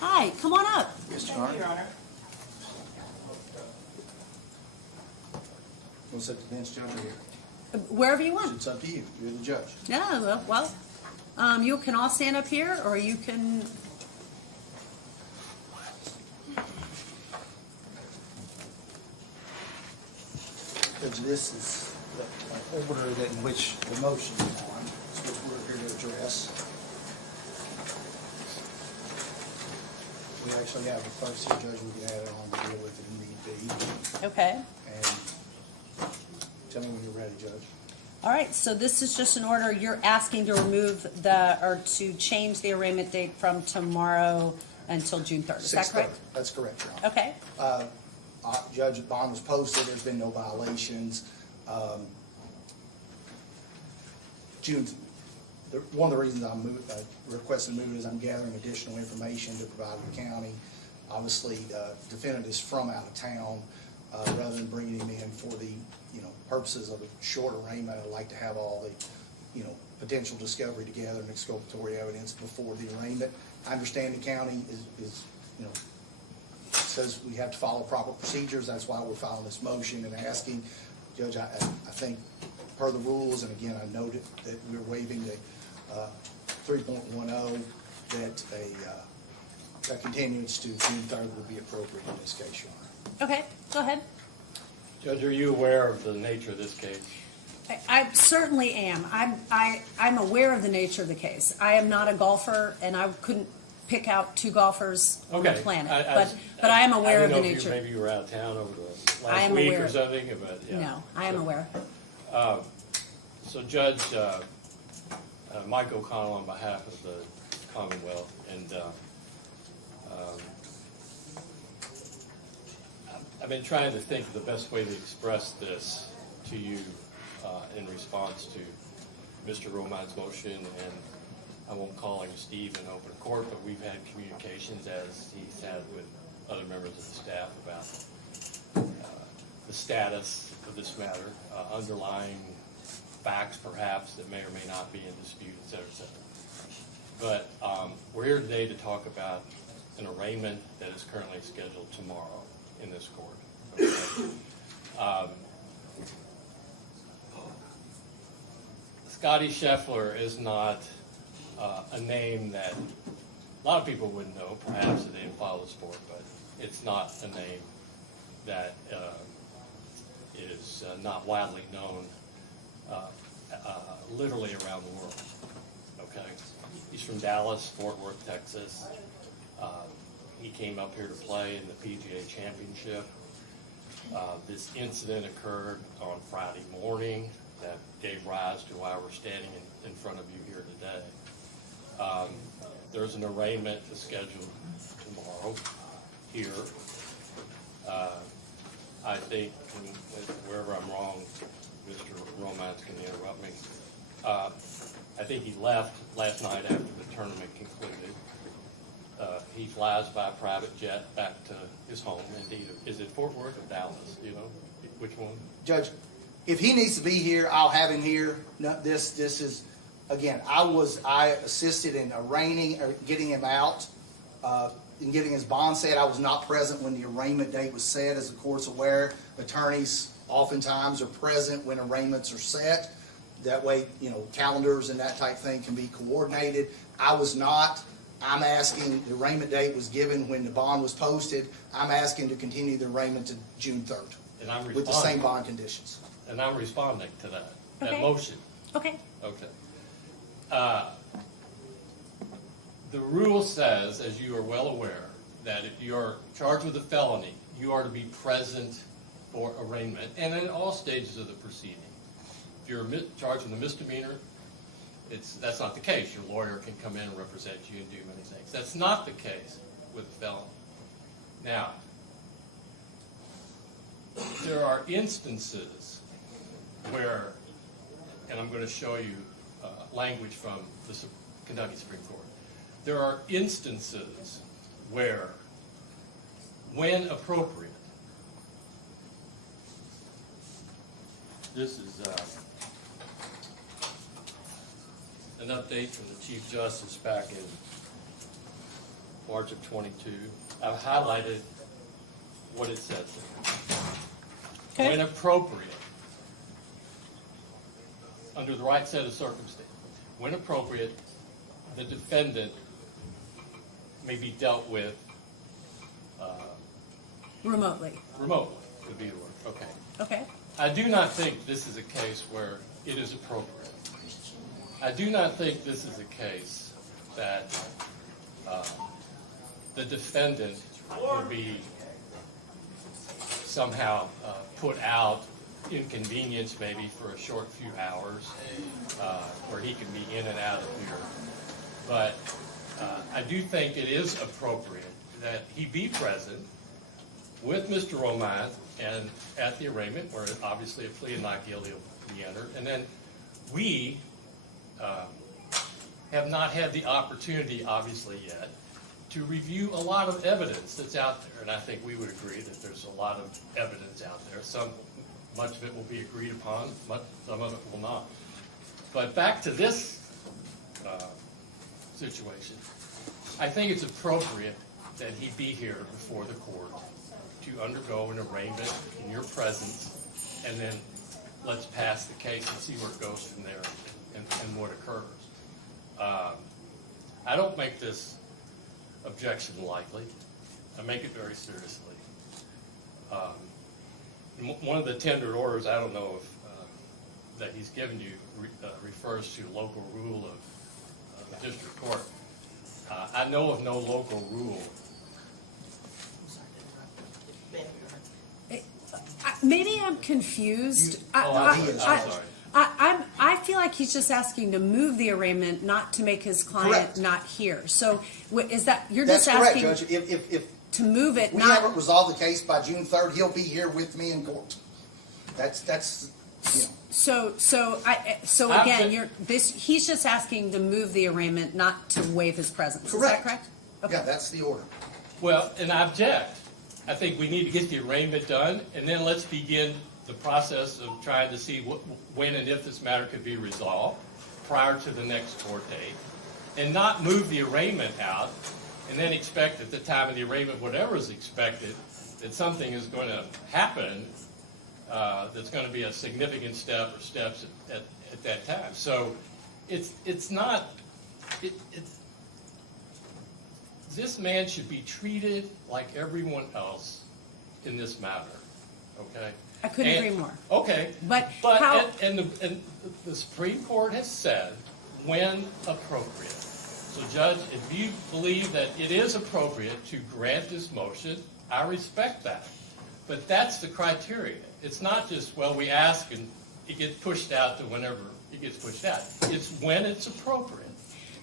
Hi, come on up. Mr. Thank you, Your Honor. Honor. We'll set the bench, Judge, or here. Wherever you want. It's up to you. You're the judge. Yeah, well, you can all stand up here, or you can. Judge, this is the order that in which the motion is on. It's what we're here to address. We actually have a first here, Judge, we can add it on to deal with it in the Okay. And tell me when you're ready, Judge. All right, so this is just an order. You're asking to remove or to change the arraignment date from tomorrow until June 3rd. Is that 6:30. correct? That's correct, Your Honor. Okay. Judge, the bond was posted, there's been no violations. One of the reasons I'm requesting to move it is I'm gathering additional information to provide the county. Obviously, the defendant is from out of town. Rather than bringing him in for the, purposes of a short arraignment, I'd like to have all the, potential discovery together and exculpatory evidence before the arraignment. I understand the county is says we have to follow proper procedures. That's why we're filing this motion and asking. Judge, I think per the rules, and again, I noted that we're waiving the 3.10, that a continuance to June 3rd would be appropriate in this case, Your Honor. Okay, go ahead. Judge, are you aware of the nature of this case? I certainly am. I'm aware of the nature of the case. I am not a golfer, and I couldn't pick out two golfers on the planet. But I am aware of the nature. Maybe you were out of town over the I last am week aware. or something, but yeah. No, I am aware. So Judge, Mike O'Connell on behalf of the Commonwealth, and I've been trying to think of the best way to express this to you in response to Mr. Romine's motion, and I won't call him Steve in open court, but we've had communications, as he's had with other members of the staff, about the status of this matter, underlying facts perhaps that may or may not be in dispute, et cetera, et cetera. But we're here today to talk about an arraignment that is currently scheduled tomorrow in this court. Okay? Scottie Scheffler is not a name that a lot of people would know, perhaps, if they didn't follow the sport, but it's not a name that is not widely known literally around the world. Okay? He's from Dallas, Fort Worth, Texas. He came up here to play in the PGA Championship. This incident occurred on Friday morning that gave rise to why we're standing in front of you here today. There's an arraignment scheduled tomorrow here. I think, wherever I'm wrong, Mr. Romance can interrupt me. I think he left last night after the tournament concluded. He flies by private jet back to his home. Indeed, is it Fort Worth or Dallas? Do you know which one? Judge, if he needs to be here, I'll have him here. No, this is, again, I assisted in arraigning or getting him out, in getting his bond set. I was not present when the arraignment date was set. As the court's aware, attorneys oftentimes are present when arraignments are set. That way, calendars and that type thing can be coordinated. I was not. I'm asking, the arraignment date was given when the bond was posted. I'm asking to continue the arraignment to June 3rd. And I'm with the same bond conditions. And I'm responding to that Okay. motion. Okay. Okay. The rule says, as you are well aware, that if you are charged with a felony, you are to be present for arraignment and in all stages of the proceeding. If you're charged with a misdemeanor, that's not the case. Your lawyer can come in and represent you and do many things. That's not the case with a felony. Now, there are instances where, and I'm going to show you language from the Kentucky Supreme Court. There are instances where, when appropriate, this is an update from the Chief Justice back in March of 22. I've highlighted what it says there. Okay. When appropriate, under the right set of circumstances, when appropriate, the defendant may be dealt with Remotely. remotely, would be the word. Okay. Okay. I do not think this is a case where it is appropriate. I do not think this is a case that the defendant would be somehow put out, inconvenienced maybe for a short few hours, where he can be in and out of here. But I do think it is appropriate that he be present with Mr. Romine and at the arraignment, where obviously a plea of not guilty will be entered. And then we have not had the opportunity, obviously yet, to review a lot of evidence that's out there. And I think we would agree that there's a lot of evidence out there. Much of it will be agreed upon, some of it will not. But back to this situation, I think it's appropriate that he be here before the court to undergo an arraignment in your presence, and then let's pass the case and see where it goes from there and what occurs. I don't make this objection lightly. I make it very seriously. One of the tendered orders, I don't know if that he's given you refers to local rule of the district court. I know of no local rule. Maybe I'm confused. I'm sorry. I feel like he's just asking to move the arraignment, not to make his client Correct. not here. So is that, you're That's just correct, asking Judge. If to move it, we not, haven't resolved the case by June 3rd, he'll be here with me in court. That's you know. so again, he's just asking to move the arraignment, not to waive his presence. Is that correct? Okay. Yeah, that's the order. Well, and I object. I think we need to get the arraignment done, and then let's begin the process of trying to see when and if this matter could be resolved prior to the next court date, and not move the arraignment out and then expect at the time of the arraignment, whatever is expected, that something is going to happen that's going to be a significant step or steps at that time. So it's not. This man should be treated like everyone else in this matter. Okay. I couldn't agree more. Okay. But how? And the Supreme Court has said when appropriate. So, Judge, if you believe that it is appropriate to grant this motion, I respect that. But that's the criteria. It's not just, well, we ask and it gets pushed out to whenever it gets pushed out. It's when it's appropriate.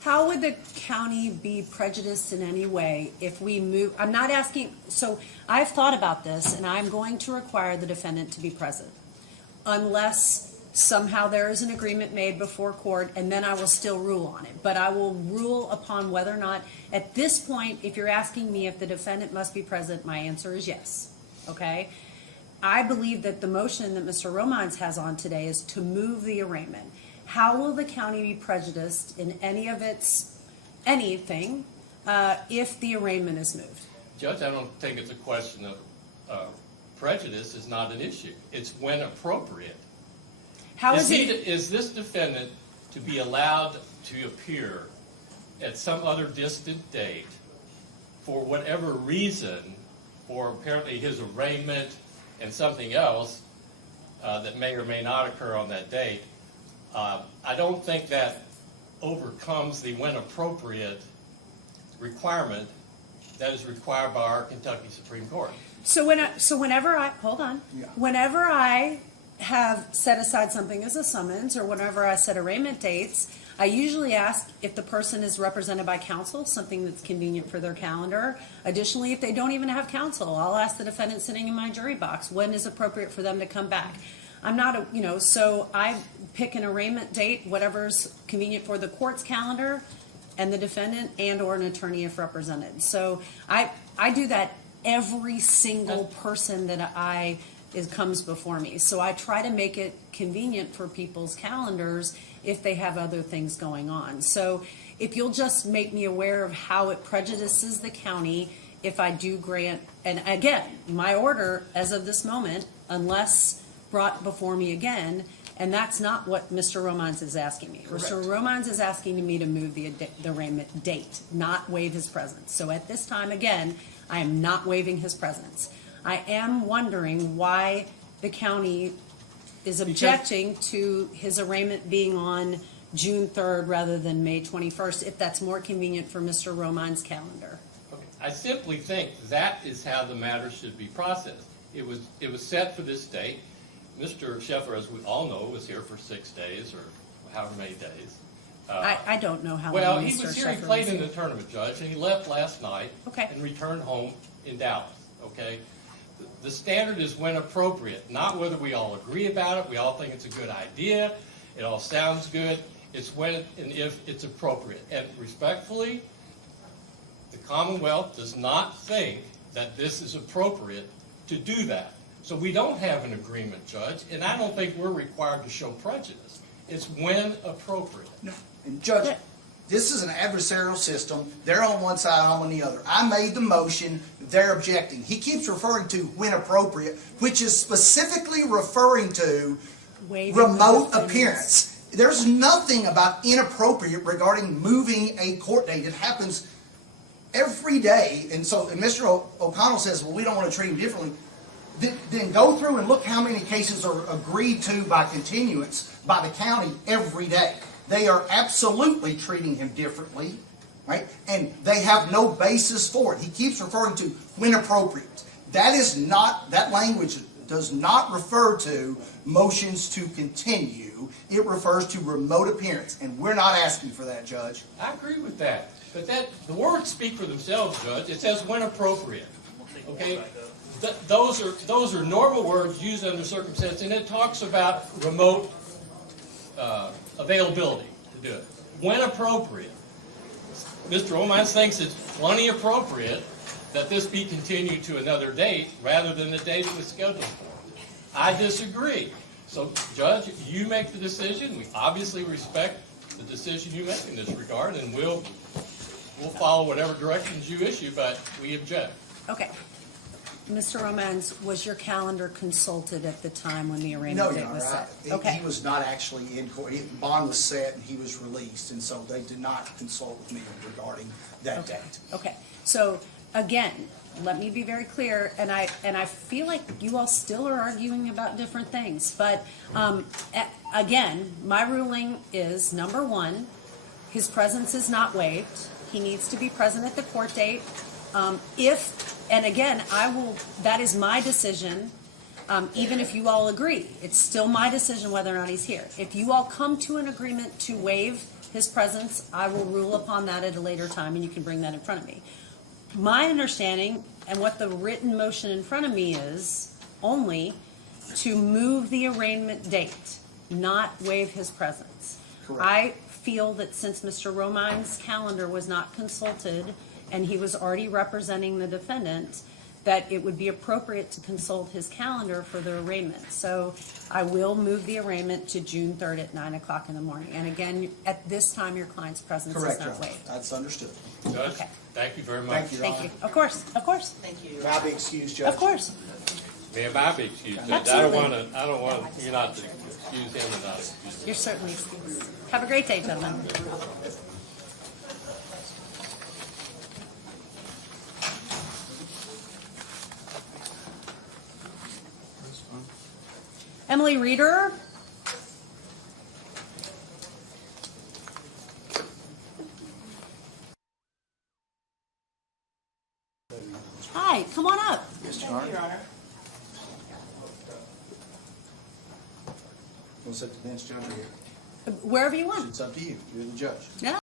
How would the county be prejudiced in any way if we move? I'm not asking, so I've thought about this, and I'm going to require the defendant to be present unless somehow there is an agreement made before court, and then I will still rule on it. But I will rule upon whether or not, at this point, if you're asking me if the defendant must be present, my answer is yes, okay? I believe that the motion that Mr. Romines has on today is to move the arraignment. How will the county be prejudiced in anything if the arraignment is moved? Judge, I don't think it's a question of prejudice is not an issue. It's when appropriate. How Is this defendant to be allowed to appear at some other distant date for whatever reason, for apparently his arraignment and something else that may or may not occur on that date? I don't think that overcomes the when appropriate requirement that is required by our Kentucky Supreme Court. So whenever I have set aside something as a summons, or whenever I set arraignment dates, I usually ask if the person is represented by counsel, something that's convenient for their calendar. Additionally, if they don't even have counsel, I'll ask the defendant sitting in my jury box when is appropriate for them to come back. I'm not so I pick an arraignment date, whatever's convenient for the court's calendar and the defendant and or an attorney if represented. So I do that every single person that comes before me. So I try to make it convenient for people's calendars if they have other things going on. So if you'll just make me aware of how it prejudices the county if I do grant, and again, my order as of this moment, unless brought before me again, and that's not what Mr. Romines is asking me. Correct. Mr. Romines is asking me to move the arraignment date, not waive his presence. So at this time, again, I am not waiving his presence. I am wondering why the county is objecting to his arraignment being on June 3rd rather than May 21st, if that's more convenient for Mr. Romine's calendar. Okay. I simply think that is how the matter should be processed. It was set for this date. Mr. Scheffler, as we all know, was here for 6 days or however many days. I don't know how Well, long he Mr. was here, he Scheffler played was in here. the tournament, Judge, and he left last night. Okay. And returned home in Dallas, okay? The standard is when appropriate, not whether we all agree about it, we all think it's a good idea, it all sounds good. It's when and if it's appropriate. And respectfully, the Commonwealth does not think that this is appropriate to do that. So we don't have an agreement, Judge, and I don't think we're required to show prejudice. It's when appropriate. No. And Judge, this is an adversarial system. They're on one side, I'm on the other. I made the motion, they're objecting. He keeps referring to when appropriate, which is specifically referring to Waiving remote the appearance. There's nothing about inappropriate regarding moving a court date. It happens every day. And so and Mr. O'Connell says, well, we don't want to treat him differently. Then go through and look how many cases are agreed to by continuance by the county every day. They are absolutely treating him differently, right? And they have no basis for it. He keeps referring to when appropriate. That is not, that language does not refer to motions to continue. It refers to remote appearance, and we're not asking for that, Judge. I agree with that. But the words speak for themselves, Judge. It says when appropriate. Okay? Those are normal words used under circumstances, and it talks about remote availability to do it. When appropriate. Mr. Omines thinks it's plenty appropriate that this be continued to another date rather than the date it was scheduled for. I disagree. So, Judge, you make the decision. We obviously respect the decision you make in this regard, and we'll follow whatever directions you issue, but we object. Okay. Mr. Romans, was your calendar consulted at the time when the No, arraignment Your date was Honor. set? Okay. He was not actually in court. The bond was set and he was released, and so they did not consult with me regarding that date. Okay, so again, let me be very clear, and I feel like you all still are arguing about different things, but again, my ruling is, number one, his presence is not waived. He needs to be present at the court date. And again, that is my decision, even if you all agree. It's still my decision whether or not he's here. If you all come to an agreement to waive his presence, I will rule upon that at a later time, and you can bring that in front of me. My understanding, and what the written motion in front of me is, only to move the arraignment date, not waive his presence. Correct. I feel that since Mr. Romine's calendar was not consulted, and he was already representing the defendant, that it would be appropriate to consult his calendar for the arraignment. So I will move the arraignment to June 3rd at 9 o'clock in the morning. And again, at this time, your client's presence is Correct, Your not Honor. waived. That's understood. Judge, Okay. thank you very much. Thank you, Your Thank Honor. you. Of course, of course, Thank you. May I be excused, Judge? of course. Ma'am, I be excused, Judge. Absolutely. I don't want you not to excuse him and not excuse him. You're certainly excused. Have a great day, gentlemen. Emily Reeder. Hi, come on up. Yes, Your Honor. Your Honor. We'll set the bench, Judge, or here? Wherever you want. It's up to you. You're the judge. No.